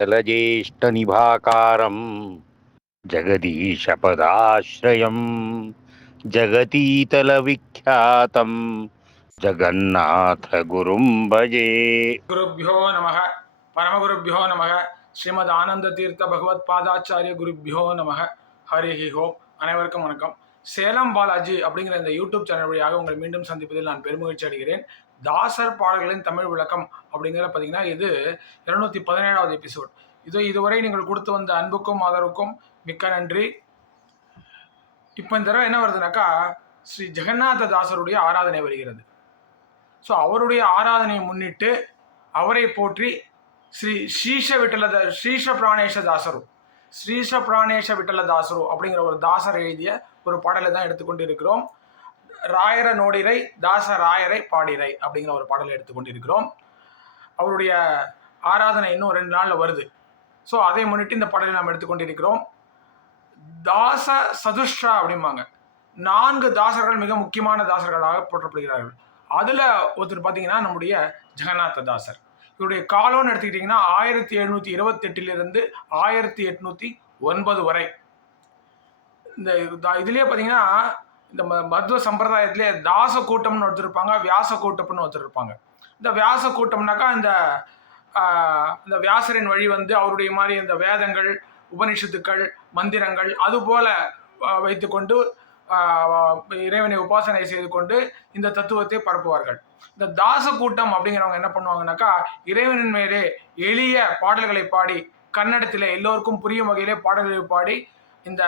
जलज्येष्ठनिभाकारं जगदीशपदाश्रयं जगतीतलविख्यातं जगन्नाथगुरुं भजे குருப்பியோ நமக பரமகுருப்பியோ நமக ஸ்ரீமத் ஆனந்த தீர்த்த பகவத் பாதாச்சாரிய குருப்பியோ நமக ஹரிஹி ஹோம் அனைவருக்கும் வணக்கம் சேலம் பாலாஜி அப்படிங்கிற இந்த யூடியூப் சேனல் வழியாக உங்களை மீண்டும் சந்திப்பதில் நான் பெருமகிழ்ச்சி அடைகிறேன் தாசர் பாடல்களின் தமிழ் விளக்கம் அப்படிங்கிறத பார்த்தீங்கன்னா இது இருநூற்றி பதினேழாவது எபிசோட் இது இதுவரை நீங்கள் கொடுத்து வந்த அன்புக்கும் ஆதரவுக்கும் மிக்க நன்றி. இப்போ இந்த தடவை என்ன வருதுனாக்கா ஸ்ரீ ஜெகநாத தாசருடைய ஆராதனை வருகிறது. ஸோ அவருடைய ஆராதனையை முன்னிட்டு அவரை போற்றி ஸ்ரீ ஸ்ரீஷ விட்டல ஸ்ரீஷ பிராணேஷ தாசரு ஸ்ரீஷ பிராணேஷ விட்டல தாசரு அப்படிங்கிற ஒரு தாசர் எழுதிய ஒரு பாடலை தான் எடுத்துக்கொண்டு இருக்கிறோம். ராயர நோடிரை தாச ராயரை பாடிரை அப்படிங்கிற ஒரு பாடலை எடுத்துக்கொண்டிருக்கிறோம் அவருடைய ஆராதனை இன்னும் ரெண்டு நாளில் வருது. ஸோ அதை முன்னிட்டு இந்த பாடலை நாம் எடுத்துக்கொண்டிருக்கிறோம் தாச சதுஷ்ரா அப்படிம்பாங்க. நான்கு தாசர்கள் மிக முக்கியமான தாசர்களாக போற்றப்படுகிறார்கள். அதில் ஒருத்தர் பார்த்தீங்கன்னா நம்முடைய ஜெகநாத தாசர். இவருடைய காலம்னு எடுத்துக்கிட்டிங்கன்னா ஆயிரத்தி எழுநூற்றி இருபத்தெட்டிலிருந்து ஆயிரத்தி எட்நூற்றி ஒன்பது வரை. இந்த இதுலேயே பார்த்தீங்கன்னா இந்த ம- சம்பிரதாயத்திலே தாச கூட்டம்னு ஒருத்தர் இருப்பாங்க வியாச கூட்டம்னு ஒருத்தர் இருப்பாங்க இந்த வியாச கூட்டம்னாக்கா இந்த இந்த வியாசரின் வழி வந்து அவருடைய மாதிரி இந்த வேதங்கள் உபனிஷத்துக்கள் மந்திரங்கள் அதுபோல வைத்துக்கொண்டு இறைவனை உபாசனை செய்து கொண்டு இந்த தத்துவத்தை பரப்புவார்கள். இந்த தாச கூட்டம் அப்படிங்கிறவங்க என்ன பண்ணுவாங்கனாக்கா இறைவனின் மேலே எளிய பாடல்களை பாடி கன்னடத்தில் எல்லோருக்கும் புரியும் வகையிலே பாடல்களை பாடி இந்த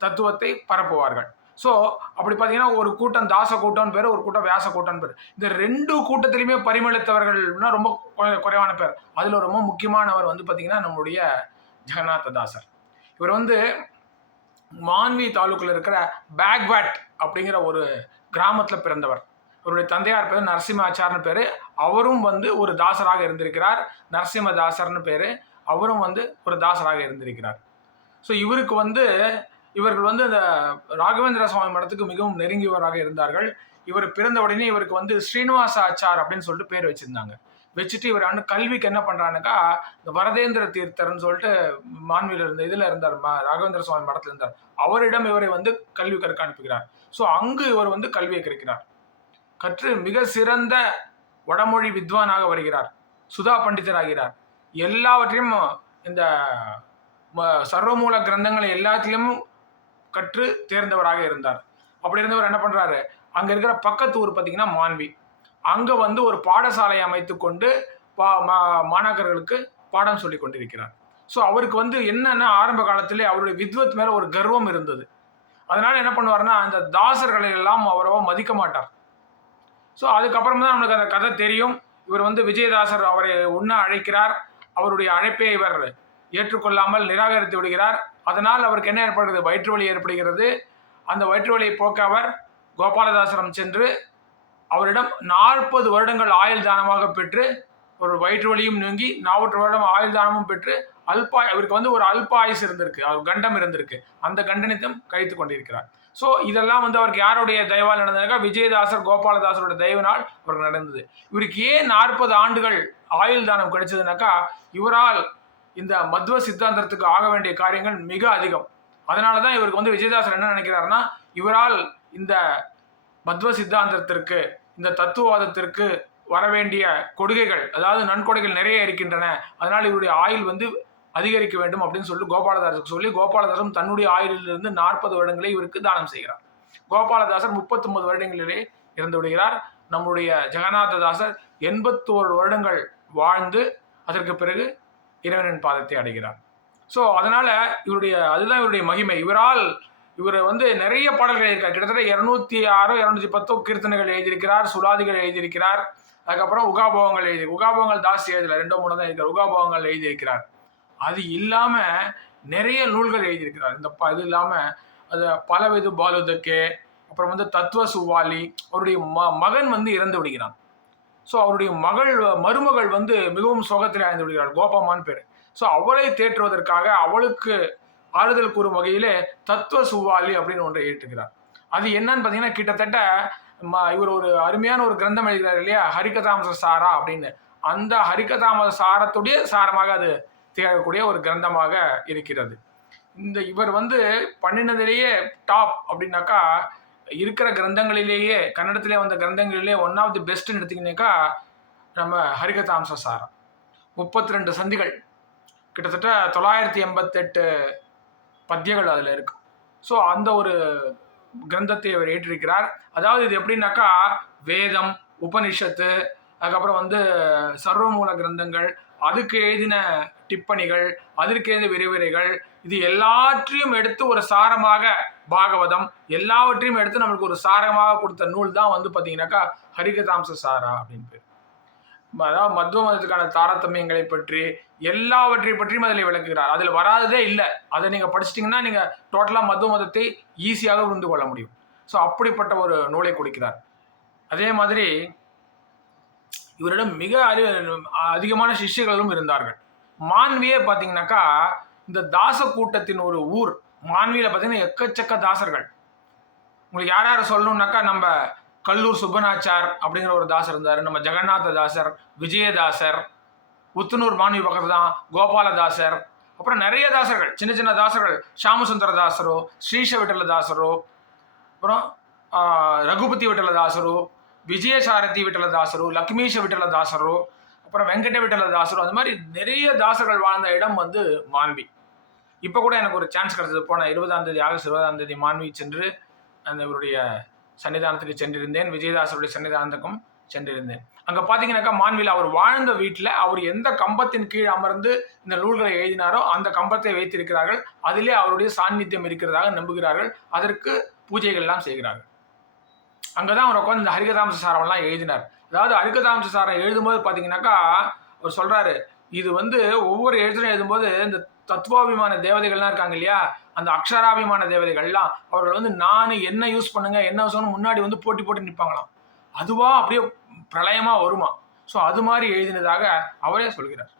தத்துவத்தை பரப்புவார்கள். ஸோ அப்படி பார்த்தீங்கன்னா ஒரு கூட்டம் தாச கூட்டம்னு பேர் ஒரு கூட்டம் வியாச கூட்டம்னு பேர். இந்த ரெண்டு கூட்டத்திலையுமே பரிமளித்தவர்கள்னா ரொம்ப குறை- குறைவான பேர். அதில் ரொம்ப முக்கியமானவர் வந்து பார்த்தீங்கன்னா நம்முடைய ஜெகநாத தாசர். இவர் வந்து மான்வி தாலுக்கில் இருக்கிற பேக்வாட் அப்படிங்கிற ஒரு கிராமத்தில் பிறந்தவர். இவருடைய தந்தையார் பேர் நரசிம்மாச்சார்னு பேர். அவரும் வந்து ஒரு தாசராக இருந்திருக்கிறார். நரசிம்மதாசர்னு பேர். அவரும் வந்து ஒரு தாசராக இருந்திருக்கிறார். ஸோ இவருக்கு வந்து இவர்கள் வந்து இந்த ராகவேந்திர சுவாமி மடத்துக்கு மிகவும் நெருங்கியவராக இருந்தார்கள். இவர் பிறந்த உடனே இவருக்கு வந்து ஸ்ரீனிவாச ஆச்சார் அப்படின்னு சொல்லிட்டு பேர் வச்சிருந்தாங்க. வச்சுட்டு இவர் அண்ணன் கல்விக்கு என்ன பண்றாருனாக்கா இந்த வரதேந்திர தீர்த்தர்னு சொல்லிட்டு மான்வியில் இருந்த இதுல இருந்தார் ராகவேந்திர சுவாமி மடத்துல இருந்தார். அவரிடம் இவரை வந்து கல்வி கற்க அனுப்புகிறார். ஸோ அங்கு இவர் வந்து கல்வியை கற்கிறார். கற்று மிக சிறந்த வடமொழி வித்வானாக வருகிறார். சுதா பண்டிதராகிறார். எல்லாவற்றையும் இந்த சர்வமூல கிரந்தங்களை எல்லாத்திலும் கற்று தேர்ந்தவராக இருந்தார். அப்படி இருந்தவர் என்ன பண்ணுறாரு அங்கே இருக்கிற பக்கத்து ஊர் பார்த்திங்கன்னா மாண்பி அங்கே வந்து ஒரு பாடசாலையை அமைத்து கொண்டு பா- மா- மாணாக்கர்களுக்கு பாடம் சொல்லி கொண்டிருக்கிறார். ஸோ அவருக்கு வந்து என்னென்னா ஆரம்ப காலத்திலே அவருடைய வித்வத் மேலே ஒரு கர்வம் இருந்தது. அதனால் என்ன பண்ணுவார்னா அந்த தாசர்களை எல்லாம் அவரவா மதிக்க மாட்டார். ஸோ அதுக்கப்புறம் தான் நம்மளுக்கு அந்த கதை தெரியும். இவர் வந்து விஜயதாசர் அவரை உண்ண அழைக்கிறார். அவருடைய அழைப்பை இவர் ஏற்றுக்கொள்ளாமல் நிராகரித்து விடுகிறார். அதனால் அவருக்கு என்ன ஏற்படுகிறது? வயிற்று வலி ஏற்படுகிறது. அந்த வயிற்று வலியை போக்க அவர் கோபாலதாசரம் சென்று அவரிடம் நாற்பது வருடங்கள் ஆயுள் தானமாக பெற்று ஒரு வயிற்று வலியும் நீங்கி நாற்பது வருடம் ஆயுள் தானமும் பெற்று அல்பாய் அவருக்கு வந்து ஒரு அல்பாயுஸ் இருந்திருக்கு. அவர் கண்டம் இருந்திருக்கு. அந்த கண்டனத்தையும் கழித்து கொண்டிருக்கிறார். ஸோ இதெல்லாம் வந்து அவருக்கு யாருடைய தயவால் நடந்ததுனாக்கா விஜயதாசர் கோபாலதாசருடைய தயவினால் அவருக்கு நடந்தது. இவருக்கு ஏன் நாற்பது ஆண்டுகள் ஆயுள் தானம் கிடைச்சதுனாக்கா இவரால் இந்த மத்வ சித்தாந்தத்துக்கு ஆக வேண்டிய காரியங்கள் மிக அதிகம். அதனால தான் இவருக்கு வந்து விஜயதாசன் என்ன நினைக்கிறாருன்னா இவரால் இந்த மத்வ சித்தாந்தத்திற்கு இந்த தத்துவவாதத்திற்கு வர வேண்டிய கொடுகைகள் அதாவது நன்கொடைகள் நிறைய இருக்கின்றன. அதனால் இவருடைய ஆயுள் வந்து அதிகரிக்க வேண்டும் அப்படின்னு சொல்லி கோபாலதாசருக்கு சொல்லி கோபாலதாசரும் தன்னுடைய ஆயுளிலிருந்து நாற்பது வருடங்களை இவருக்கு தானம் செய்கிறார். கோபாலதாசர் 39 வருடங்களிலே இறந்து விடுகிறார். நம்முடைய ஜெகநாததாசர் எண்பத்தோரு வருடங்கள் வாழ்ந்து அதற்கு பிறகு இறைவனின் பாதத்தை அடைகிறார். ஸோ அதனால் இவருடைய அதுதான் இவருடைய மகிமை. இவரால் இவர் வந்து நிறைய பாடல்கள் எழுதியிருக்கார். கிட்டத்தட்ட இரநூத்தி ஆறோ இரநூத்தி பத்தோ கீர்த்தனைகள் எழுதியிருக்கிறார் சுலாதிகள் எழுதியிருக்கிறார். அதுக்கப்புறம் உகாபோகங்கள் எழுதி உகாபோகங்கள் தாஸ் எழுதல ரெண்டோ மூணு தான் எழுதியிருக்கார். உகாபோகங்கள் எழுதியிருக்கிறார். அது இல்லாமல் நிறைய நூல்கள் எழுதியிருக்கிறார். இந்த ப இது இல்லாமல் அது பலவிது பாலுதக்கே அப்புறம் வந்து தத்துவ சுவாலி அவருடைய ம மகன் வந்து இறந்து விடுகிறான். ஸோ அவருடைய மகள் மருமகள் வந்து மிகவும் சோகத்தில் அடைந்து விடுகிறாள். கோபமான் பேர். ஸோ அவளை தேற்றுவதற்காக அவளுக்கு ஆறுதல் கூறும் வகையிலே தத்துவ சுவாலி அப்படின்னு ஒன்றை ஏற்றுகிறார் அது என்னன்னு பார்த்தீங்கன்னா கிட்டத்தட்ட ம- இவர் ஒரு அருமையான ஒரு கிரந்தம் எழுதுகிறார் இல்லையா? ஹரிகதாமச சாரா அப்படின்னு. அந்த ஹரிகதாமச சாரத்துடைய சாரமாக அது திகழக்கூடிய ஒரு கிரந்தமாக இருக்கிறது. இந்த இவர் வந்து பண்ணினதிலேயே டாப் அப்படின்னாக்கா இருக்கிற கிரந்தங்களிலேயே கன்னடத்திலே வந்த கிரந்தங்களிலே ஒன் ஆஃப் தி பெஸ்ட்டுன்னு எடுத்திங்கனாக்கா நம்ம ஹரிகதாம்ச சாரம் முப்பத்தி ரெண்டு சந்திகள். கிட்டத்தட்ட தொள்ளாயிரத்தி எண்பத்தெட்டு பத்தியங்கள் அதில் இருக்கு. ஸோ அந்த ஒரு கிரந்தத்தை அவர் ஏற்றிருக்கிறார். அதாவது இது எப்படின்னாக்கா வேதம் உபனிஷத்து அதுக்கப்புறம் வந்து சர்வமூல கிரந்தங்கள் அதுக்கு எழுதின டிப்பணிகள் அதற்கு எழுதின விரிவுரைகள் இது எல்லாற்றையும் எடுத்து ஒரு சாரமாக பாகவதம் எல்லாவற்றையும் எடுத்து நம்மளுக்கு ஒரு சாரமாக கொடுத்த நூல் தான் வந்து பார்த்தீங்கன்னாக்கா ஹரிகதாம்ச சாரா அப்படின்னு பேர். அதாவது மத்துவ மதத்துக்கான தாரதமியங்களை பற்றி எல்லாவற்றை பற்றியும் அதில் விளக்குகிறார். அதில் வராததே இல்லை. அதை நீங்கள் படிச்சிட்டிங்கன்னா நீங்கள் டோட்டலாக மத்துவ மதத்தை ஈஸியாக புரிந்து கொள்ள முடியும். ஸோ அப்படிப்பட்ட ஒரு நூலை கொடுக்கிறார். அதே மாதிரி இவரிடம் மிக அறி அதிகமான சிஷ்யர்களும் இருந்தார்கள். மான்வியே பார்த்தீங்கன்னாக்கா இந்த தாச கூட்டத்தின் ஒரு ஊர் மான்வியில் பார்த்தீங்கன்னா எக்கச்சக்க தாசர்கள். உங்களுக்கு யார் யாரை சொல்லணும்னாக்கா நம்ம கல்லூர் சுப்பனாச்சார் அப்படிங்கிற ஒரு தாசர் இருந்தார். நம்ம ஜெகநாத தாசர் விஜயதாசர் உத்தனூர் மாணவி பக்கத்தில் தான் கோபாலதாசர் அப்புறம் நிறைய தாசர்கள் சின்ன சின்ன தாசர்கள். ஷாமசுந்தர தாசரோ ஸ்ரீஷ விட்டல தாசரோ அப்புறம் ரகுபதி விட்டல தாசரோ விஜயசாரதி விட்டல தாசரோ லக்ஷ்மீஷ விட்டல தாசரோ அப்புறம் வெங்கட விட்டல தாசரோ அந்த மாதிரி நிறைய தாசர்கள் வாழ்ந்த இடம் வந்து மாண்பி இப்போ கூட எனக்கு ஒரு சான்ஸ் கிடச்சது. போன இருபதாம் தேதி ஆகஸ்ட் இருபதாம் தேதி மாண்பி சென்று அந்த இவருடைய சன்னிதானத்துக்கு சென்றிருந்தேன். விஜயதாசருடைய சன்னிதானத்துக்கும் சென்றிருந்தேன். அங்கே பார்த்தீங்கன்னாக்கா மாண்பில் அவர் வாழ்ந்த வீட்டில் அவர் எந்த கம்பத்தின் கீழ் அமர்ந்து இந்த நூல்களை எழுதினாரோ அந்த கம்பத்தை வைத்திருக்கிறார்கள். அதிலே அவருடைய சாநித்தியம் இருக்கிறதாக நம்புகிறார்கள். அதற்கு பூஜைகள்லாம் செய்கிறார்கள். அங்கே தான் அவர் உட்காந்து இந்த ஹரிகதாம்ச சாரம்லாம் எழுதினார். அதாவது ஹரிகதாம்ச சாரம் எழுதும்போது பார்த்தீங்கன்னாக்கா அவர் சொல்கிறாரு இது வந்து ஒவ்வொரு எழுத்துலையும் எழுதும்போது இந்த தத்துவாபிமான தேவதைகள்லாம் இருக்காங்க இல்லையா? அந்த அக்ஷராபிமான தேவதைகள்லாம் அவர்கள் வந்து நான் என்ன யூஸ் பண்ணுங்க என்ன யூஸ் முன்னாடி வந்து போட்டி போட்டு நிற்பாங்களாம் அதுவா அப்படியே பிரளயமா வருமா? ஸோ அது மாதிரி எழுதினதாக அவரே சொல்கிறார்.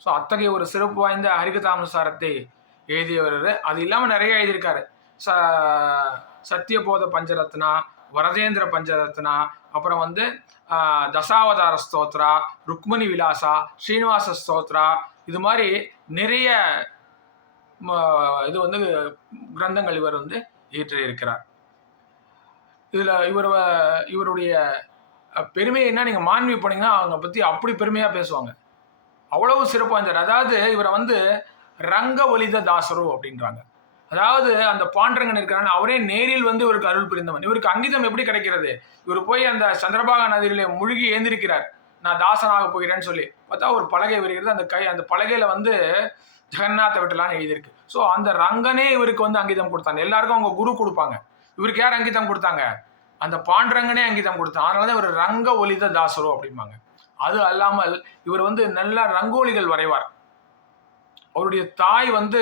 ஸோ அத்தகைய ஒரு சிறப்பு வாய்ந்த ஹரிகதாமசாரத்தை எழுதியவர் அது இல்லாமல் நிறைய எழுதியிருக்காரு. ச சத்தியபோத பஞ்சரத்னா வரதேந்திர பஞ்சரத்னா அப்புறம் வந்து தசாவதார ஸ்தோத்ரா ருக்மணி விலாசா ஸ்ரீனிவாச ஸ்தோத்ரா இது மாதிரி நிறைய இது வந்து கிரந்தங்கள் இவர் வந்து இயற்றியிருக்கிறார் இதில் இவர் இவருடைய பெருமையை என்ன நீங்கள் மாண்பி போனீங்கன்னா அவங்க பற்றி அப்படி பெருமையாக பேசுவாங்க. அவ்வளவு சிறப்பாக இருந்தார். அதாவது இவரை வந்து ரங்க ஒலித தாசரு அப்படின்றாங்க. அதாவது அந்த பாண்டரங்கன் இருக்கிறாங்க அவரே நேரில் வந்து இவருக்கு அருள் புரிந்தவன். இவருக்கு அங்கிதம் எப்படி கிடைக்கிறது? இவர் போய் அந்த சந்திரபாகா நதியிலே முழுகி ஏந்திருக்கிறார். நான் தாசனாக போகிறேன்னு சொல்லி பார்த்தா ஒரு பலகை வருகிறது அந்த கை அந்த பலகையில் வந்து ஜெகநாத விட்டலான்னு எழுதியிருக்கு. ஸோ அந்த ரங்கனே இவருக்கு வந்து அங்கீதம் கொடுத்தாங்க எல்லாருக்கும் அவங்க குரு கொடுப்பாங்க. இவருக்கு யார் அங்கிதம் கொடுத்தாங்க? அந்த பாண்டரங்கனே அங்கீதம் கொடுத்தாங்க அதனால தான் இவர் ரங்க ஒலித தாசரோ அப்படிம்பாங்க. அது அல்லாமல் இவர் வந்து நல்ல ரங்கோலிகள் வரைவார். அவருடைய தாய் வந்து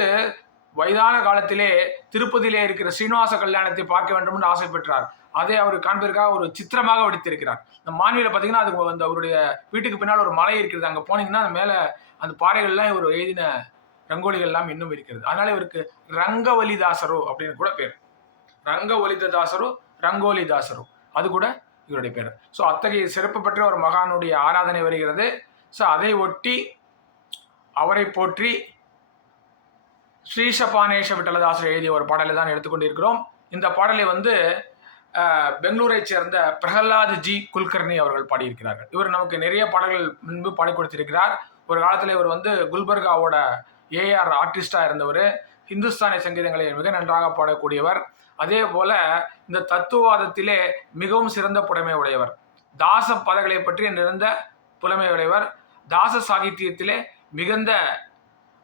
வயதான காலத்திலே திருப்பதியிலே இருக்கிற ஸ்ரீனிவாச கல்யாணத்தை பார்க்க வேண்டும் என்று ஆசை பெற்றார் அதை அவர் காண்பதற்காக ஒரு சித்திரமாக வடித்திருக்கிறார். இந்த மாநில பார்த்தீங்கன்னா அது அந்த அவருடைய வீட்டுக்கு பின்னால் ஒரு மலை இருக்கிறது அங்கே போனீங்கன்னா அந்த மேலே அந்த பாறைகள்லாம் இவர் எழுதின ரங்கோலிகள் எல்லாம் இன்னும் இருக்கிறது. அதனால இவருக்கு ரங்கவலிதாசரோ அப்படின்னு கூட பேர். ரங்கவலிதாசரோ ரங்கோலிதாசரோ. அது கூட இவருடைய பேர். ஸோ அத்தகைய சிறப்பு பெற்ற ஒரு மகானுடைய ஆராதனை வருகிறது. ஸோ அதை ஒட்டி அவரை போற்றி ஸ்ரீஷபானேஷ விட்டலதாசர் எழுதிய ஒரு பாடலை தான் எடுத்துக்கொண்டிருக்கிறோம். இந்த பாடலை வந்து பெங்களூரை பெங்களூரைச் சேர்ந்த பிரகலாத் ஜி குல்கர்னி அவர்கள் பாடியிருக்கிறார்கள். இவர் நமக்கு நிறைய பாடல்கள் முன்பு பாடி கொடுத்திருக்கிறார். ஒரு காலத்தில் இவர் வந்து குல்பர்காவோட ஏஆர் ஆர்டிஸ்டாக இருந்தவர். இந்துஸ்தானி சங்கீதங்களை மிக நன்றாக பாடக்கூடியவர். அதே போல இந்த தத்துவவாதத்திலே மிகவும் சிறந்த புலமை உடையவர். தாச பதங்களை பற்றி நிறைந்த புலமை உடையவர். தாச சாகித்யத்திலே மிகுந்த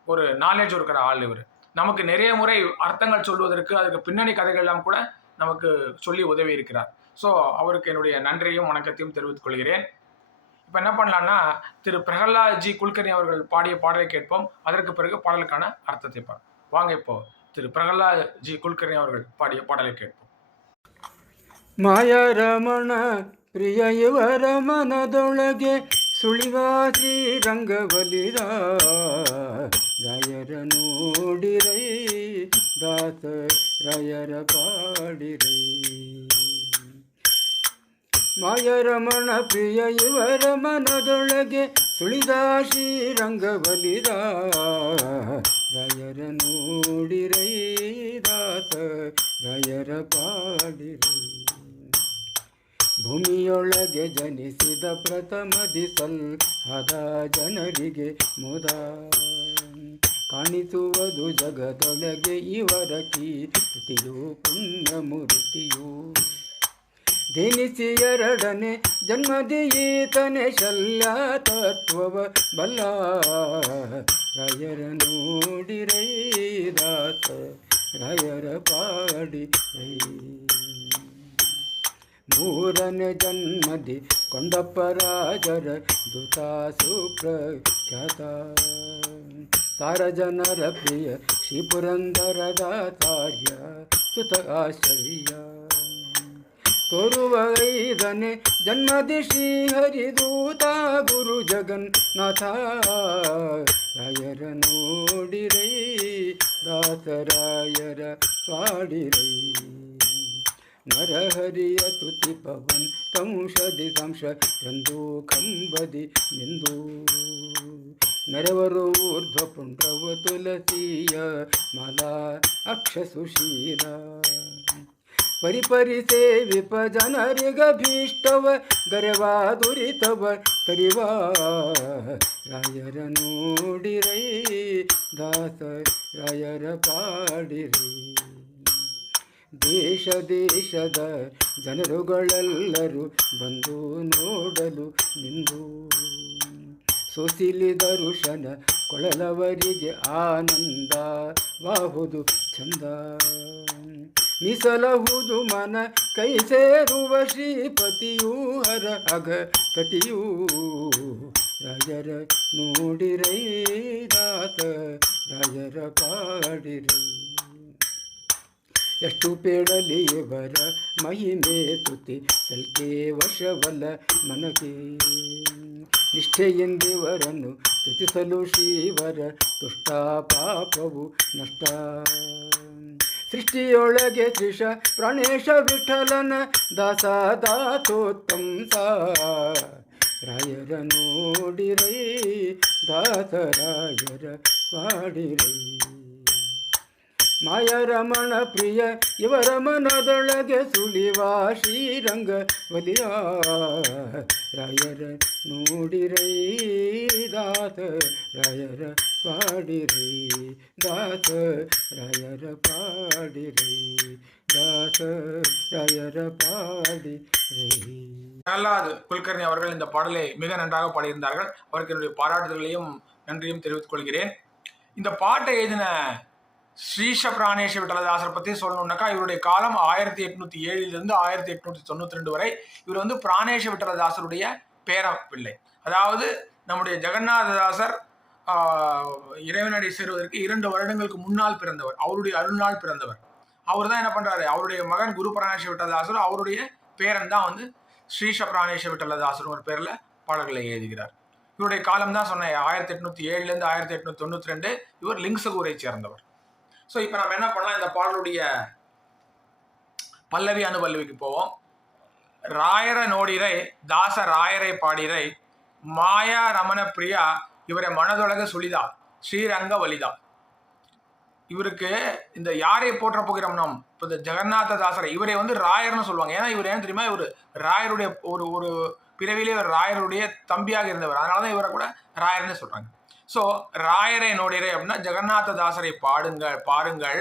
ஒரு நாலேஜ் இருக்கிற ஆள் இவர். நமக்கு நிறைய முறை அர்த்தங்கள் சொல்வதற்கு அதுக்கு பின்னணி கதைகள் எல்லாம் கூட நமக்கு சொல்லி உதவி இருக்கிறார் ஸோ அவருக்கு என்னுடைய நன்றியும் வணக்கத்தையும் தெரிவித்துக் கொள்கிறேன் இப்போ என்ன பண்ணலாம்னா திரு பிரகலாத் ஜி குல்கர்னி அவர்கள் பாடிய பாடலை கேட்போம் அதற்கு பிறகு பாடலுக்கான அர்த்தத்தை பார்ப்போம் வாங்க இப்போ திரு பிரகலாத் ஜி குல்கர்னி அவர்கள் பாடிய பாடலை கேட்போம் ಮಾಯರಮಣ ಪ್ರಿಯ ಇವರ ಮನದೊಳಗೆ ಸುಳಿವ ಶ್ರೀರಂಗವಲಿರ ರಾಯರ ನೋಡಿರೈ ದಾಸ ರಾಯರ ಮಾಯರ ಮಾಯರಮಣ ಪ್ರಿಯ ಇವರ ಮನದೊಳಗೆ ಸುಳಿದ ಶ್ರೀರಂಗಬಲಿದ ರಾಯರ ನೋಡಿರೈ ದಾಸ ರಾಯರ ಪಾಡಿರಿ. ಭೂಮಿಯೊಳಗೆ ಜನಿಸಿದ ಪ್ರಥಮ ದಿಸಲ್, ಹದ ಜನರಿಗೆ ಮುದ ಕಾಣಿಸುವುದು ಜಗದೊಳಗೆ ಇವರ ಕೀರ್ತಿಯು ಪುಣ್ಯ ಮೂರ್ತಿಯು ಧನಿಸಿ ಎರಡನೆ ಜನ್ಮದಿಯೇತನೆ ಶಲ್ಯ ತತ್ವವ ಬಲ್ಲ. ರಾಯರ ನೋಡಿರೈದಾತ ರಾಯರ ಪಾಡಿ ಮೂರನೇ ಜನ್ಮದಿ ಕೊಂಡಪ್ಪ ರಾಜರ ದುತಾ ಸುಪ್ರಖ್ಯಾತ ಸಾರ ಜನರ ಪ್ರಿಯ ಶ್ರೀ ಪುರಂದರದಾಚಾರ್ಯ ಸುತ ಆಶ್ಚರ್ಯ ತೋರುವ ಐದನೇ ಜನ್ಮದಿ ಶ್ರೀ ಹರಿದೂತ ಗುರು ಜಗನ್ನಾಥ ರಾಯರ ನೋಡಿರೈ ದಾಸರಾಯರ ಪಾಡಿರೈ ನರಹರಿಯ ತುತಿ ಪವನ್ ಸಂಷದಿ ಸಂಶ ರಂದು ಕಂಬದಿ ನಿಂದು ನರವರು ಊರ್ಧ್ವ ಪುಂಡ್ರವ ತುಲಸಿಯ ಮಾಲಾ, ಅಕ್ಷ ಸುಶೀಲ. ಪರಿಪರಿ ಸೇವಿಪ ಜನರಿಗಭೀಷ್ಟವ ಗರವಾ ದುರಿತವ, ತರಿವಾ ರಾಯರ ನೋಡಿರೈ, ದಾಸ ರಾಯರ ಪಾಡಿರೈ. ದೇಶ ದೇಶದ ಜನರುಗಳೆಲ್ಲರೂ ಬಂದು ನೋಡಲು ನಿಂದು. ಸೊಸಿಲಿದರು ದರುಶನ ಕೊಳಲವರಿಗೆ ಆನಂದ ವಾಹುದು ಚಂದ. ಮೀಸಲಹುದು ಮನ ಕೈ ಸೇರುವ ಶ್ರೀಪತಿಯೂ ಹರ ಅಗ ಕಟಿಯೂ ರಾಜರ ನೋಡಿರೈ ರಾತ ರಾಜರ ಪಾಡಿರೈ ಎಷ್ಟು ಪೇಳಲಿ ಇವರ ಮಹಿಮೆ ತುತಿ ಸಲ್ಕೆ ವಶವಲ್ಲ ಮನಕೆ. ನಿಷ್ಠೆಯೆಂದಿವರನ್ನು ತುತಿಸಲು ಶ್ರೀವರ ತುಷ್ಟ ಪಾಪವು ನಷ್ಟ. ಸೃಷ್ಟಿಯೊಳಗೆ ತ್ರಿಷ ಪ್ರಾಣೇಶ ವಿಠಲನ ದಾಸ ದಾಸೋತ್ತಂಸ ರಾಯರ ನೋಡಿರೈ, ದಾಸರಾಯರ ಪಾಡಿರೈ ಮಾಯರಮಣ ಪ್ರಿಯ ಇವರ ಮನದೊಳಗೆ ಸುಳಿವ ಶ್ರೀರಂಗ ಬಲಿಯ ರಾಯರ ನೋಡಿರೈ ದಾಸ ರಾಯರ ಪಾಡಿರೈ ದಾಸ ರಾಯರ ಪಾಡಿರೈ ದಾಸ ராயர பாடி பிரகலாத் குல்கர்னி அவர்கள் இந்த பாடலை மிக நன்றாக பாடியிருந்தார்கள் அவருக்கு என்னுடைய பாராட்டுதல்களையும் நன்றியும் தெரிவித்துக் கொள்கிறேன் இந்த பாட்டை எழுதின ஸ்ரீஷ பிராணேஷ விட்டலதாசரை பற்றி சொல்லணும்னாக்கா இவருடைய காலம் ஆயிரத்தி எட்நூத்தி ஏழிலிருந்து ஆயிரத்தி எட்நூத்தி தொண்ணூத்தி ரெண்டு வரை இவர் வந்து பிராணேஷ விட்டலதாசருடைய பேர பிள்ளை அதாவது நம்முடைய ஜெகநாததாசர் இறைவனடி சேருவதற்கு இரண்டு வருடங்களுக்கு முன்னால் பிறந்தவர் அவருடைய அருள்நாள் பிறந்தவர். அவர் தான் என்ன பண்றாரு? அவருடைய மகன் குரு பிராணேஷ விட்டலதாசர் அவருடைய பேரன் தான் வந்து ஸ்ரீஷ பிராணேஷ விட்டலதாசரும் ஒரு பேர்ல பாடல்களை எழுதுகிறார். இவருடைய காலம் தான் சொன்னேன் ஆயிரத்தி எட்நூத்தி ஏழுல இருந்து ஆயிரத்தி எட்நூத்தி தொண்ணூத்தி ரெண்டு இவர் லிங்சகூரை சேர்ந்தவர். ஸோ இப்போ நம்ம என்ன பண்ணலாம்? இந்த பாடலுடைய பல்லவி அனுபல்லவிக்கு போவோம். ராயர நோடிரை தாச ராயரை பாடிரை மாயா ரமண பிரியா இவரை மனதொழக சுழிதா ஸ்ரீரங்க வலிதா இவருக்கு இந்த யாரை போற்ற போகிறோம் நாம்? இப்போ இந்த ஜெகநாத தாசரை. இவரை வந்து ராயர்னு சொல்லுவாங்க. ஏன்னா இவர் ஏன் தெரியுமா? இவர் ராயருடைய ஒரு ஒரு பிறவிலே இவர் ராயருடைய தம்பியாக இருந்தவர். அதனால தான் இவரை கூட ராயர்னு சொல்கிறாங்க ஸோ ராயரை நோடிரை அப்படின்னா ஜெகநாத தாசரை பாடுங்கள் பாருங்கள்.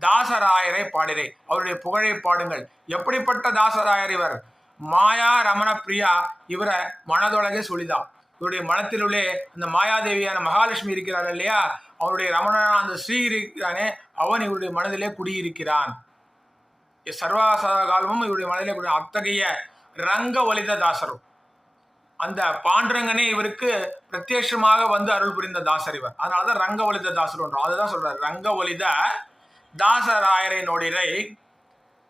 தாசராயரை பாடிரை. அவருடைய புகழை பாடுங்கள். எப்படிப்பட்ட தாசராயர் இவர்? மாயா ரமண பிரியா இவரை மனதொழகே சொல்லிதா. இவருடைய மனத்திலுள்ளே அந்த மாயாதேவியான மகாலட்சுமி இருக்கிறார் இல்லையா? அவருடைய ரமணனான அந்த ஸ்ரீ இருக்கிறானே. அவன் இவருடைய மனதிலே குடியிருக்கிறான். சர்வாசார காலமும் இவருடைய மனதிலே குடி அத்தகைய ரங்க ஒலித தாசரும். அந்த பாண்டரங்கனே இவருக்கு பிரத்யட்சமாக வந்து அருள் புரிந்த தாசர் இவர். அதனாலதான் ரங்க ஒலித தாசர் ஒன்றும் அதுதான் சொல்றாரு. ரங்க ஒலித தாசராயரை நோடிரை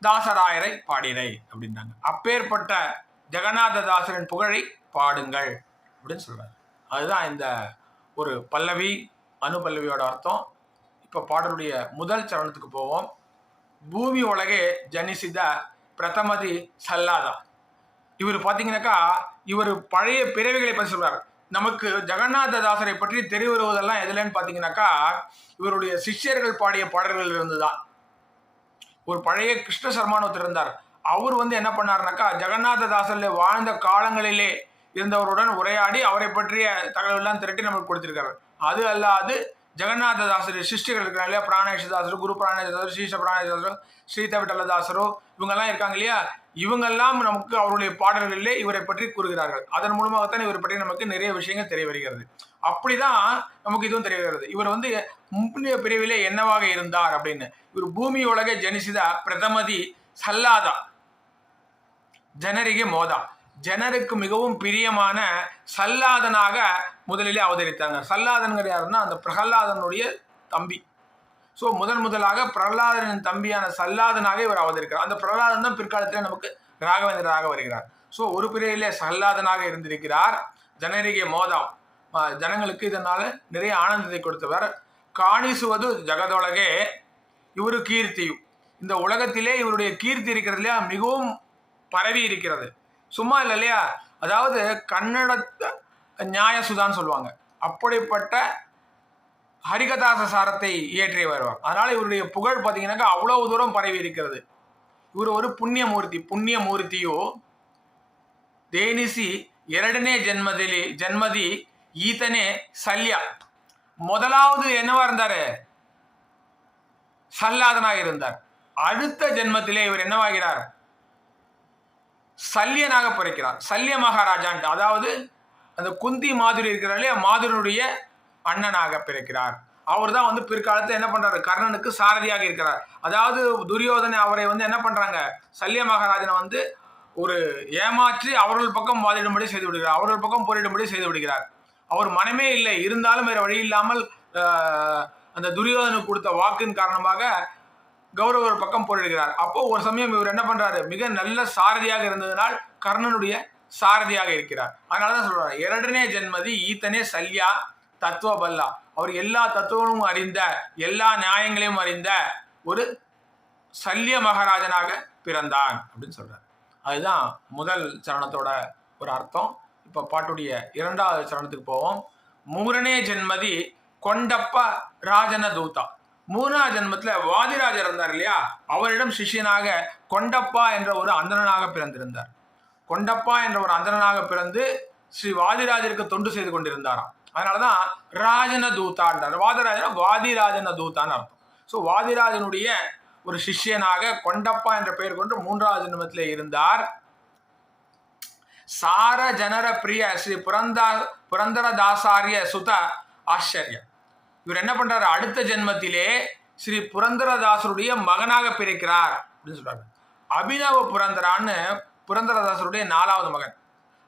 தாசராயரை பாடிரை அப்படின்றாங்க அப்பேற்பட்ட ஜெகநாத தாசரின் புகழை பாடுங்கள் அப்படின்னு சொல்றாரு. அதுதான் இந்த ஒரு பல்லவி அனுபல்லவியோட அர்த்தம். இப்போ பாடலுடைய முதல் சரணத்துக்கு போவோம். பூமி உலகே ஜனிசித பிரதமதி சல்லாதான் இவர் பார்த்தீங்கன்னாக்கா இவர் பழைய பிறவிகளை பற்றி சொல்றார். நமக்கு ஜெகநாததாசரை பற்றி தெரிய வருவதெல்லாம் எதுலன்னு பார்த்தீங்கன்னாக்கா இவருடைய சிஷ்யர்கள் பாடிய பாடல்கள் இருந்துதான். ஒரு பழைய கிருஷ்ண சர்மான் ஒருத்தர் இருந்தார். அவர் வந்து என்ன பண்ணாருனாக்கா ஜெகநாததாசர்ல வாழ்ந்த காலங்களிலே இருந்தவருடன் உரையாடி அவரை பற்றிய தகவல்லாம் திரட்டி நமக்கு கொடுத்திருக்காரு. அது அல்லாது ஜெகநாததாசர் சிஷ்டிகள் இருக்கிறாங்க இல்லையா பிராணேஷதாசர் குரு பிராணேஷதாசர் ஸ்ரீச பிராணேஷதாசர் ஸ்ரீதவிட்டலதாசரோ இவங்கெல்லாம் இருக்காங்க இல்லையா? இவங்கெல்லாம் நமக்கு அவருடைய பாடல்களிலே இவரை பற்றி கூறுகிறார்கள். அதன் மூலமாகத்தான் இவரை பற்றி நமக்கு நிறைய விஷயங்கள் தெரிய வருகிறது. அப்படிதான் நமக்கு இதுவும் தெரிய வருகிறது. இவர் வந்து முன்னிய பிரிவிலே என்னவாக இருந்தார் அப்படின்னு. இவர் பூமி உலக ஜனிசித பிரதமதி சல்லாதா. ஜனரிகே மோதா. ஜனருக்கு மிகவும் பிரியமான சல்லாதனாக முதலிலே அவதரித்தாங்க. சல்லாதன்கிற யாருன்னா அந்த பிரகலாதனுடைய தம்பி. ஸோ முதன் முதலாக பிரகலாதனின் தம்பியான சல்லாதனாக இவர் அவதரிக்கிறார் அந்த பிரகலாதன் தான் பிற்காலத்தில் நமக்கு ராகவேந்திரராக வருகிறார். ஸோ ஒரு பிரிவிலே சல்லாதனாக இருந்திருக்கிறார். ஜனரிகே மோதம். ஜனங்களுக்கு இதனால் நிறைய ஆனந்தத்தை கொடுத்தவர் காணிசுவது ஜகதொலகே இவரு கீர்த்தியும் இந்த உலகத்திலே இவருடைய கீர்த்தி இருக்கிறது இல்லையா? மிகவும் பரவி இருக்கிறது. சும்மா இல்லை இல்லையா? அதாவது கன்னடத்தை நியாயசுதான்னு சொல்லுவாங்க. அப்படிப்பட்ட ஹரிகதாச சாரத்தை இயற்றி வருவார் அதனால இவருடைய புகழ் பார்த்தீங்கன்னாக்கா அவ்வளவு தூரம் பரவி இருக்கிறது இவர் ஒரு புண்ணிய மூர்த்தி புண்ணிய ಮೂರ್ತಿಯು ದೇನಿಸಿ ಎರಡನೇ ಜನ್ಮದಲ್ಲಿ ಜನ್ಮದಿ ಈತನೇ ಸಲ್ಯ முதலாவது என்னவா இருந்தாரு சல்லாதனாக இருந்தார் அடுத்த ஜென்மத்திலே இவர் என்னவாகிறார் சல்யனாக பிறக்கிறார் சல்ய மகாராஜான் அதாவது அந்த குந்தி மாதுரி இருக்கிறார் இல்லையா மாதுரனுடைய அண்ணனாக பிறக்கிறார். அவர் தான் வந்து பிற்காலத்தில் என்ன பண்ணுறாரு கர்ணனுக்கு சாரதியாக இருக்கிறார். அதாவது துரியோதனை அவரை வந்து என்ன பண்ணுறாங்க சல்ய மகாராஜனை வந்து ஒரு ஏமாற்றி அவர்கள் பக்கம் வாதிடும்படி செய்து விடுகிறார். அவர்கள் பக்கம் போரிடும்படி செய்து விடுகிறார். அவர் மனமே இல்லை. இருந்தாலும் வேற வழி இல்லாமல் அந்த துரியோதனுக்கு கொடுத்த வாக்கின் காரணமாக கௌரவர் பக்கம் போரிடுகிறார். அப்போ ஒரு சமயம் இவர் என்ன பண்றாரு? மிக நல்ல சாரதியாக இருந்ததனால் கர்ணனுடைய சாரதியாக இருக்கிறார். அதனால தான் சொல்றாரு இரடனே ஜென்மதி ஈத்தனே சல்யா தத்துவ பல்லா அவர் எல்லா தத்துவமும் அறிந்த எல்லா நியாயங்களையும் அறிந்த ஒரு சல்ய மகாராஜனாக பிறந்தான் அப்படின்னு சொல்றார். அதுதான் முதல் சரணத்தோட ஒரு அர்த்தம். இப்போ பாட்டுடைய இரண்டாவது சரணத்துக்கு போவோம். மூரனே ஜென்மதி கொண்டப்ப ராஜன தூதா. மூணாவது ஜென்மத்துல வாதிராஜர் இருந்தார் இல்லையா? அவரிடம் சிஷ்யனாக கொண்டப்பா என்ற ஒரு அந்தணனாக பிறந்திருந்தார். கொண்டப்பா என்ற ஒரு அந்தணனாக பிறந்து ஸ்ரீ வாதிராஜருக்கு தொண்டு செய்து கொண்டிருந்தாராம். அதனாலதான் ராஜன தூத்தான்றார் வாதிராஜன வாதிராஜன தூத்தான்னு அர்த்தம். ஸோ வாதிராஜனுடைய ஒரு சிஷ்யனாக கொண்டப்பா என்ற பெயர் கொண்டு மூன்றாவது ஜென்மத்திலே இருந்தார். சார ஜனர பிரிய ஸ்ரீ புரந்தா புரந்தரதாசாரிய சுத ஆச்சரியம் இவர் என்ன பண்றாரு? அடுத்த ஜென்மத்திலே ஸ்ரீ புரந்தரதாசருடைய மகனாக பிறக்கிறார் அப்படின்னு சொல்றாரு. அபினவ புரந்தரான்னு புரந்தரதாசருடைய நாலாவது மகன்.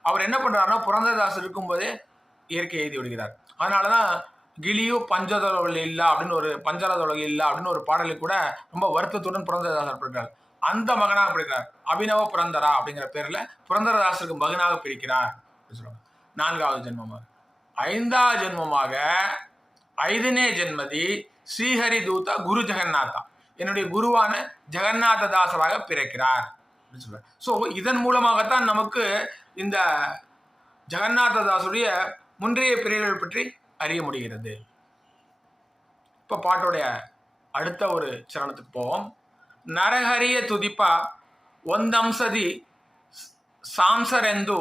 அவர் என்ன பண்றாருன்னா புரந்தரதாசர் இருக்கும்போதே இயற்கை எழுதி விடுகிறார். அதனாலதான் கிளியு பஞ்சதொலகள் இல்லா அப்படின்னு ஒரு பஞ்சரதொலகு இல்லா அப்படின்னு ஒரு பாடலை கூட ரொம்ப வருத்தத்துடன் புரந்தரதாசர் பிறக்கிறார். அந்த மகனாக பிறக்கிறார். அபினவ புரந்தரா அப்படிங்கிற பேரில் புரந்தரதாசருக்கு மகனாக பிரிக்கிறார் அப்படின்னு சொல்லுவாங்க. நான்காவது ஜென்மமாக. ஐந்தாவது ஜென்மமாக ஐதனே ஜென்மதி ஸ்ரீஹரி தூதா குரு ஜெகநாதா. என்னுடைய குருவான ஜெகநாத தாசராக பிறக்கிறார் அப்படின்னு சொல்றார். ஸோ இதன் மூலமாகத்தான் நமக்கு இந்த ஜெகநாததாசுடைய முன்றைய பிரிவுகள் பற்றி அறிய முடிகிறது இப்போ பாட்டோடைய அடுத்த ஒரு சரணத்துக்கு போவோம் ನರಹರಿಯ ತುದಿಪ ಒಂದಂಸದಿ சாம்சரெந்து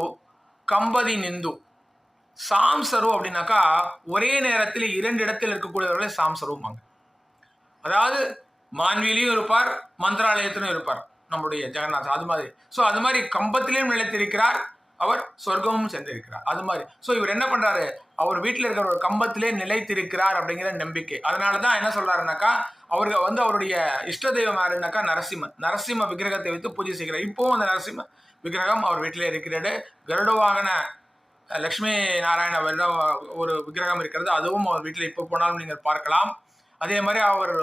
கம்பதி நிந்து சாம்சரு அப்படின்னாக்கா ஒரே நேரத்தில் இரண்டு இடத்தில் இருக்கக்கூடியவர்களே சாம்சருவாங்க அதாவது மான்விலையும் இருப்பார் மந்திராலயத்திலும் இருப்பார் நம்முடைய ஜெகநாதர் அது மாதிரி ஸோ அது மாதிரி கம்பத்திலையும் நிலைத்திருக்கிறார் அவர் சொர்க்கமும் சென்றிருக்கிறார். அது மாதிரி. ஸோ இவர் என்ன பண்றாரு? அவர் வீட்டில் இருக்கிற ஒரு கம்பத்திலே நிலைத்திருக்கிறார் அப்படிங்கிற நம்பிக்கை. அதனால தான் என்ன சொல்றாருனாக்கா அவருக்கு வந்து அவருடைய இஷ்ட தெய்வம் யாருன்னாக்கா நரசிம்ம நரசிம்ம விக்கிரகத்தை வைத்து பூஜை செய்கிறார். இப்போவும் அந்த நரசிம்ம விக்கிரகம் அவர் வீட்டிலே இருக்கிறது. கருட வாகன லக்ஷ்மி நாராயண வருடம் ஒரு விக்கிரகம் இருக்கிறது. அதுவும் அவர் வீட்டில் இப்போ போனாலும் நீங்கள் பார்க்கலாம். அதே மாதிரி அவர்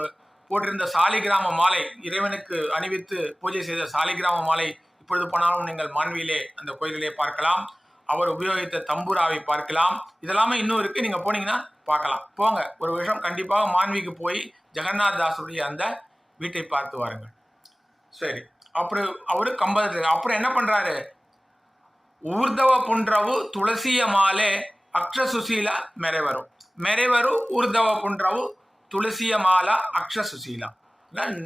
போட்டிருந்த சாலிகிராம மாலை இறைவனுக்கு அணிவித்து பூஜை செய்த சாலிகிராம மாலை எப்பொழுது போனாலும் நீங்கள் மாண்வியிலே அந்த கோயிலிலே பார்க்கலாம். அவர் உபயோகித்த தம்பூராவை பார்க்கலாம். இதெல்லாமே இன்னும் இருக்குது நீங்கள் போனீங்கன்னா பார்க்கலாம். போங்க. ஒரு வருஷம் கண்டிப்பாக மாண்விக்கு போய் ஜெகநாத் தாஸுடைய அந்த வீட்டை பார்த்து வாருங்கள். சரி. அப்புறம் அவர் கம்பதத்தில் அப்புறம் என்ன பண்ணுறாரு ஊர்தவ புன்றவு துளசிய மாலே அக்ஷசுசீலா மெரைவரும். மெரைவரு ஊர்தவ புன்றவு துளசிய மாலா அக்ஷசுசீலா.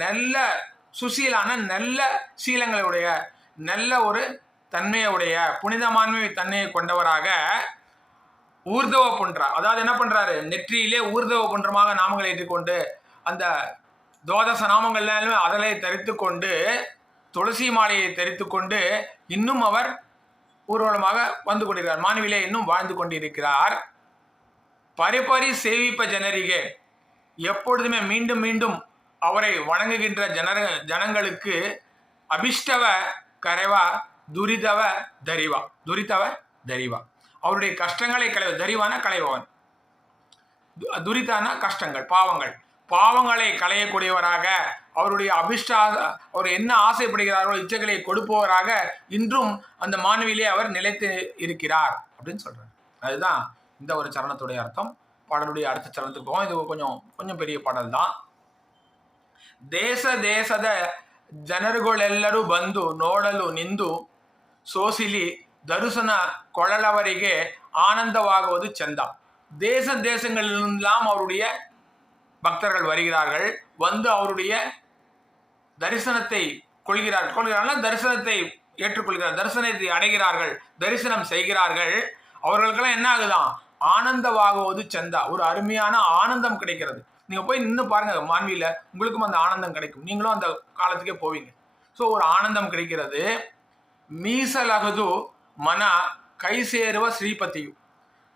நல்ல சுசீலான நல்ல சீலங்களுடைய நல்ல ஒரு தன்மையுடைய புனிதமான்மை தன்மையை கொண்டவராக ஊர்தவ புன்றார் அதாவது என்ன பண்ணுறாரு நெற்றியிலே ஊர்தவ புன்றமாக நாமங்களை ஏற்றுக்கொண்டு அந்த துவாதச நாமங்கள்லாலுமே அதலை தரித்து கொண்டு துளசி மாலையை தரித்து கொண்டு இன்னும் அவர் ஊர்வலமாக வந்து கொண்டிருக்கிறார். மாணவிலே இன்னும் வாழ்ந்து கொண்டிருக்கிறார். பரிபரி சேவிப்ப ஜனரிகே. எப்பொழுதுமே மீண்டும் மீண்டும் அவரை வணங்குகின்ற ஜனர ஜனங்களுக்கு அபிஷ்டவ கரைவா துரிதவ தரிவா. துரிதவ தரிவா. அவருடைய கஷ்டங்களை களைவ தரிவான களைபவன். துரிதான கஷ்டங்கள் பாவங்கள். பாவங்களை களையக்கூடியவராக அவருடைய அபிஷ்டா அவர் என்ன ஆசைப்படுகிறார்களோ இச்சைகளை கொடுப்பவராக இன்றும் அந்த மாணவியிலே அவர் நிலைத்து இருக்கிறார் அப்படின்னு சொல்றார். அதுதான் இந்த ஒரு சரணத்துடைய அர்த்தம். பாடலுடைய அடுத்த சரணத்துக்கு போவோம். இது கொஞ்சம் கொஞ்சம் பெரிய பாடல் தான். தேச தேசத ಜನರುಗಳೆಲ್ಲರೂ ಬಂದು ನೋಡಲು ನಿಂದು ಸೋಸಿಲಿ தரிசன கொழலவரிகே ஆனந்தமாகுவது செந்தம் தேச தேசங்களிலெல்லாம் அவருடைய பக்தர்கள் வருகிறார்கள் வந்து அவருடைய தரிசனத்தை கொள்கிறார் கொள்கிறார்கள் தரிசனத்தை ஏற்றுக்கொள்கிறார் தரிசனத்தை அடைகிறார்கள் தரிசனம் செய்கிறார்கள். அவர்களுக்கெல்லாம் என்ன ஆகுதான் ஆனந்தமாகுவது சந்தா ஒரு அருமையான ஆனந்தம் கிடைக்கிறது. நீங்கள் போய் நின்று பாருங்கள் மான்வியில உங்களுக்கும் அந்த ஆனந்தம் கிடைக்கும். நீங்களும் அந்த காலத்துக்கே போவீங்க. ஸோ ஒரு ஆனந்தம் கிடைக்கிறது. மீசலகது மன கை சேருவ ஸ்ரீபதியும்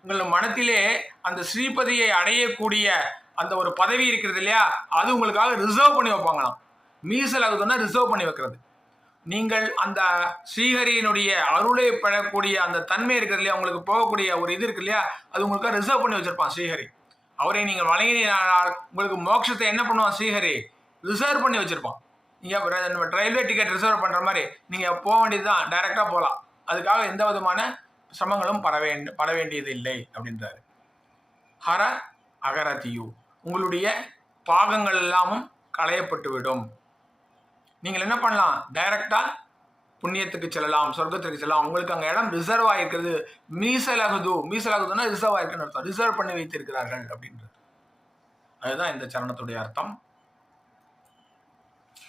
உங்கள் மனத்திலே அந்த ஸ்ரீபதியை அடையக்கூடிய அந்த ஒரு பதவி இருக்கிறது இல்லையா? அது உங்களுக்காக ரிசர்வ் பண்ணி வைப்பாங்களாம். மீசலகுதுன்னா ரிசர்வ் பண்ணி வைக்கிறது. நீங்கள் அந்த ஸ்ரீஹரியினுடைய அருளை பெறக்கூடிய அந்த தன்மை இருக்கிறது இல்லையா? உங்களுக்கு போகக்கூடிய ஒரு இது இருக்கு இல்லையா? அது உங்களுக்காக ரிசர்வ் பண்ணி வச்சிருப்பான் ஸ்ரீஹரி. அவரை நீங்கள் வழங்கினால் உங்களுக்கு மோட்சத்தை என்ன பண்ணுவான் ஸ்ரீஹரி? ரிசர்வ் பண்ணி வச்சுருப்பான். நீங்கள் ரயில்வே டிக்கெட் ரிசர்வ் பண்ணுற மாதிரி நீங்கள் போக வேண்டியது தான் டைரெக்டாக போகலாம் அதுக்காக எந்த விதமான சிரமங்களும் பட வேண்டி பட வேண்டியது இல்லை அப்படின்றாரு. ஹர அகரதியு. உங்களுடைய பாகங்கள் எல்லாமும் களையப்பட்டு விடும் நீங்கள் என்ன பண்ணலாம்? டைரக்டாக புண்ணியத்துக்கு செல்லலாம் சொர்க்கத்திற்கு செல்லலாம். உங்களுக்கு அங்கே இடம் ரிசர்வ் ஆகிருக்கிறது மீசலகுது. மீசலகுதுன்னா ரிசர்வ் ஆகிருக்குன்னு அர்த்தம். ரிசர்வ் பண்ணி வைத்திருக்கிறார்கள் அப்படின்றது. அதுதான் இந்த சரணத்துடைய அர்த்தம்.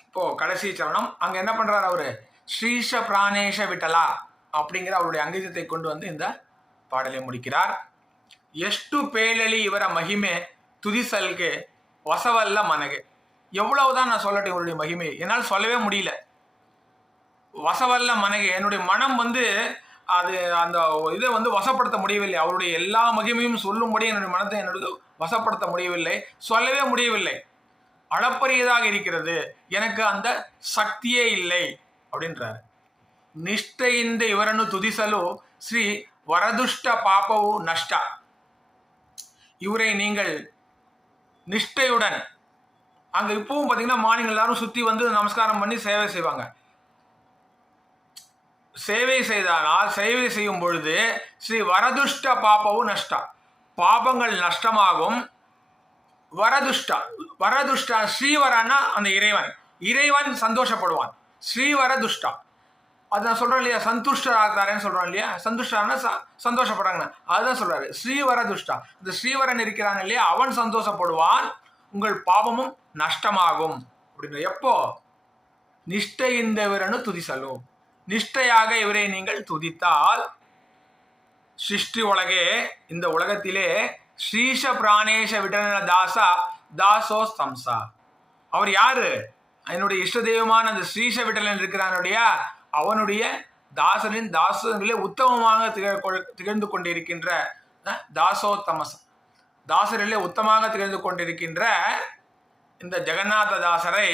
இப்போ கடைசி சரணம். அங்கே என்ன பண்றாரு அவர்? ஸ்ரீஷ பிராணேஷ விட்டலா அப்படிங்கிற அவருடைய அங்கீதத்தை கொண்டு வந்து இந்த பாடலை முடிக்கிறார். எஷ்டு பேழலி இவர மகிமே துதிசல்கே வசவல்ல மனகு. எவ்வளவுதான் நான் சொல்லட்டேன் இவருடைய மகிமை என்னால் சொல்லவே முடியல. வசவல்ல மனகு என்னுடைய மனம் வந்து அது அந்த இதை வந்து வசப்படுத்த முடியவில்லை அவருடைய எல்லா மகிமையும் சொல்லும்படி என்னுடைய மனத்தை என்னுடைய வசப்படுத்த முடியவில்லை சொல்லவே முடியவில்லை அளப்பரியதாக இருக்கிறது எனக்கு அந்த சக்தியே இல்லை அப்படின்றாரு ನಿಷ್ಠೆಯಿಂದ ಇವರನ್ನು ತುದಿಸಲು ಶ್ರೀ ವರದುಷ್ಟ ಪಾಪವು ನಷ್ಟ இவரை நீங்கள் நிஷ்டையுடன் அங்க இப்பவும் பாத்தீங்கன்னா மார்னிங் எல்லாரும் சுத்தி வந்து நமஸ்காரம் பண்ணி சேவை செய்வாங்க சேவை செய்தானால் சேவை செய்யும் பொழுது ஸ்ரீ வரதுஷ்ட பாப்பவும் நஷ்டம் பாபங்கள் நஷ்டமாகும். வரதுஷ்டா வரதுஷ்டா ஸ்ரீவரன்னா அந்த இறைவன். இறைவன் சந்தோஷப்படுவான். ஸ்ரீவரதுஷ்டா. அது நான் சொல்றேன் இல்லையா? சந்துஷ்டராகிறாரேன்னு சொல்கிறோம் இல்லையா? சந்துஷ்டரான சந்தோஷப்படுறாங்கண்ணா அதுதான் சொல்கிறாரு ஸ்ரீவரதுஷ்டா. இந்த ஸ்ரீவரன் இருக்கிறாங்க இல்லையா? அவன் சந்தோஷப்படுவான். உங்கள் பாவமும் நஷ்டமாகும். அப்படின்னு எப்போ? நிஷ்டை இந்த இவரனு துதிசலும் நிஷ்டையாக இவரை நீங்கள் துதித்தால் சிருஷ்டி உலகே இந்த உலகத்திலே ஸ்ரீஷ பிராணேஷ விடன தாசா தாசோ ஸ்தம்சா. அவர் யாரு? என்னுடைய இஷ்ட தெய்வமான அந்த ஸ்ரீஷ விட்டலன் இருக்கிறானுடைய அவனுடைய தாசனின் தாசங்களே உத்தமமாக திகழ் கொள்- திகழ்ந்து கொண்டிருக்கின்ற தாசோ தாசோத்தமஸ் தாசரிலே உத்தமாக திகழ்ந்து கொண்டிருக்கின்ற இந்த ஜெகநாத தாசரை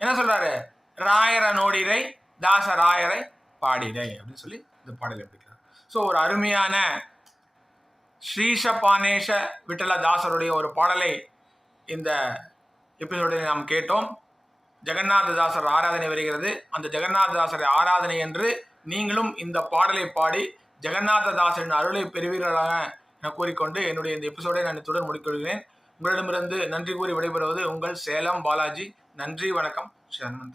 என்ன சொல்றாரு? ராயர நோடிரை தாசராயரை ராயரை அப்படின்னு சொல்லி இந்த பாடலை பிடிக்கிறார் ஸோ ஒரு அருமையான ஸ்ரீஷ பானேஷ விட்டல தாசருடைய ஒரு பாடலை இந்த எபிசோடில் நாம் கேட்டோம். ஜெகநாததாசர் ஆராதனை வருகிறது. அந்த ஜெகநாததாசரை ஆராதனை என்று நீங்களும் இந்த பாடலை பாடி ஜெகநாததாசரின் அருளை பெறுவீர்களாக என கூறிக்கொண்டு என்னுடைய இந்த எபிசோடை நான் இத்துடன் முடிக்கொள்கிறேன் உங்களிடமிருந்து நன்றி கூறி விடைபெறுவது உங்கள் சேலம் பாலாஜி. நன்றி வணக்கம். ஸ்ரீ